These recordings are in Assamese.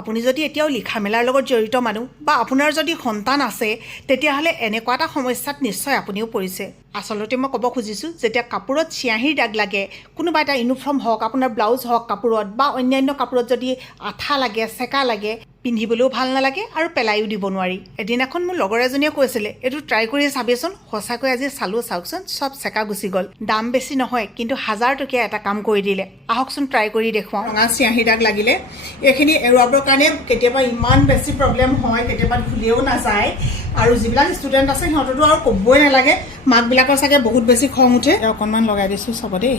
আপুনি যদি এতিয়াও লিখা মেলাৰ লগত জড়িত মানুহ বা আপোনাৰ যদি সন্তান আছে তেতিয়াহ'লে এনেকুৱা এটা সমস্যাত নিশ্চয় আপুনিও পৰিছে। আচলতে মই ক'ব খুজিছোঁ, যেতিয়া কাপোৰত চিয়াঁহীৰ দাগ লাগে, কোনোবা এটা ইউনিফৰ্ম হওক, আপোনাৰ ব্লাউজ হওক কাপোৰত বা অন্যান্য কাপোৰত যদি আঠা লাগে, চেকা লাগে, পিন্ধিবলৈও ভাল নালাগে আৰু পেলাইও দিব নোৱাৰি। এদিনাখন মোৰ লগৰ এজনীয়ে কৈছিলে, এইটো ট্ৰাই কৰি চাবিচোন। সঁচাকৈ আজি চালোঁ, চাওকচোন চব চেকা গুচি গ'ল। দাম বেছি নহয়, কিন্তু 1000 টকীয়া এটা কাম কৰি দিলে। আহকচোন ট্ৰাই কৰি দেখুৱাওঁ। ৰঙা চিয়াঁহী দাগ লাগিলে এইখিনি এৰুৱাবৰ কাৰণে কেতিয়াবা ইমান বেছি প্ৰব্লেম হয়, কেতিয়াবা ধুলেও নাযায়। আৰু যিবিলাক ষ্টুডেণ্ট আছে সিহঁততো আৰু ক'বই নালাগে, মাকবিলাকৰ চাগে বহুত বেছি খং উঠে। অকণমান লগাই দিছোঁ চাব দেই।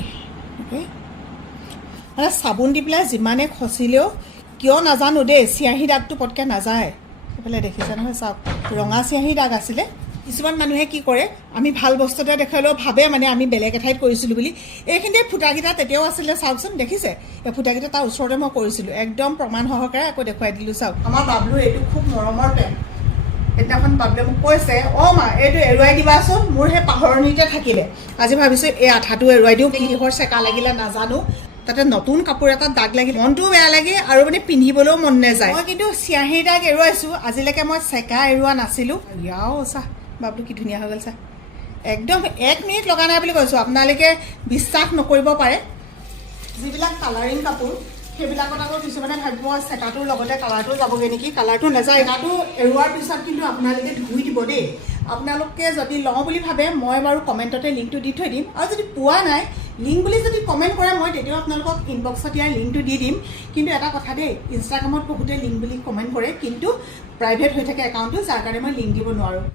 অ'কে, মানে চাবোন দি পেলাই যিমানে খচিলেও কিয় নাজানো দেই, চিয়াঁহী দাগটো পটকৈ নাযায়। এইফালে দেখিছে নহয়, চাওক ৰঙা চিয়াঁহী দাগ আছিলে। কিছুমান মানুহে কি কৰে, আমি ভাল বস্তু এটা দেখালেও ভাবে মানে আমি বেলেগ এঠাইত কৰিছিলোঁ বুলি। এইখিনিতে ফুটাকেইটা তেতিয়াও আছিলে, চাওকচোন দেখিছে, এই ফুটাকেইটা তাৰ ওচৰতে মই কৰিছিলোঁ, একদম প্ৰমাণ সহকাৰে আকৌ দেখুৱাই দিলোঁ। চাওক আমাৰ বাবলুৰ এইটো খুব মৰমৰ পেণ্ট। সেইদিনাখন বাবুৱে মোক কৈছে, অ' মা এইটো এৰুৱাই দিবাচোন, মোৰ সেই পাহৰণিতে থাকিলে। আজি ভাবিছোঁ এই আঠাটো এৰুৱাই দিওঁ, কিহৰ চেকা লাগিলে নাজানো। তাতে নতুন কাপোৰ এটাত দাগ লাগিলে মনটোও বেয়া লাগে আৰু মানে পিন্ধিবলৈও মন নাযায়। মই কিন্তু চিয়াঁহীৰ দাগ এৰুৱাইছোঁ, আজিলৈকে মই চেকা এৰুৱা নাছিলোঁ। ইয়াও চা বাবলু কি ধুনীয়া হৈ গ'ল চা, একদম 1 মিনিট লগা নাই বুলি কৈছোঁ। আপোনালোকে বিশ্বাস নকৰিব পাৰে, যিবিলাক কালাৰিং কাপোৰ সেইবিলাকত আকৌ কিছুমানে ভাবিব চেকাটোৰ লগতে কালাৰটো যাবগৈ নেকি। কালাৰটো নাযায়। চেকাটো এৰুৱাৰ পিছত কিন্তু আপোনালোকে ধুই দিব দেই। আপোনালোকে যদি লওঁ বুলি ভাবে, মই বাৰু কমেণ্টতে লিংকটো দি থৈ দিম। আৰু যদি পোৱা নাই, লিংক বুলি যদি কমেণ্ট কৰে, মই তেতিয়াও আপোনালোকক ইনবক্সত ইয়াৰ লিংকটো দি দিম। কিন্তু এটা কথা দেই, ইনষ্টাগ্ৰামত বহুতে লিংক বুলি কমেণ্ট কৰে, কিন্তু প্ৰাইভেট হৈ থাকে একাউণ্টটো, যাৰ কাৰণে মই লিংক দিব নোৱাৰোঁ।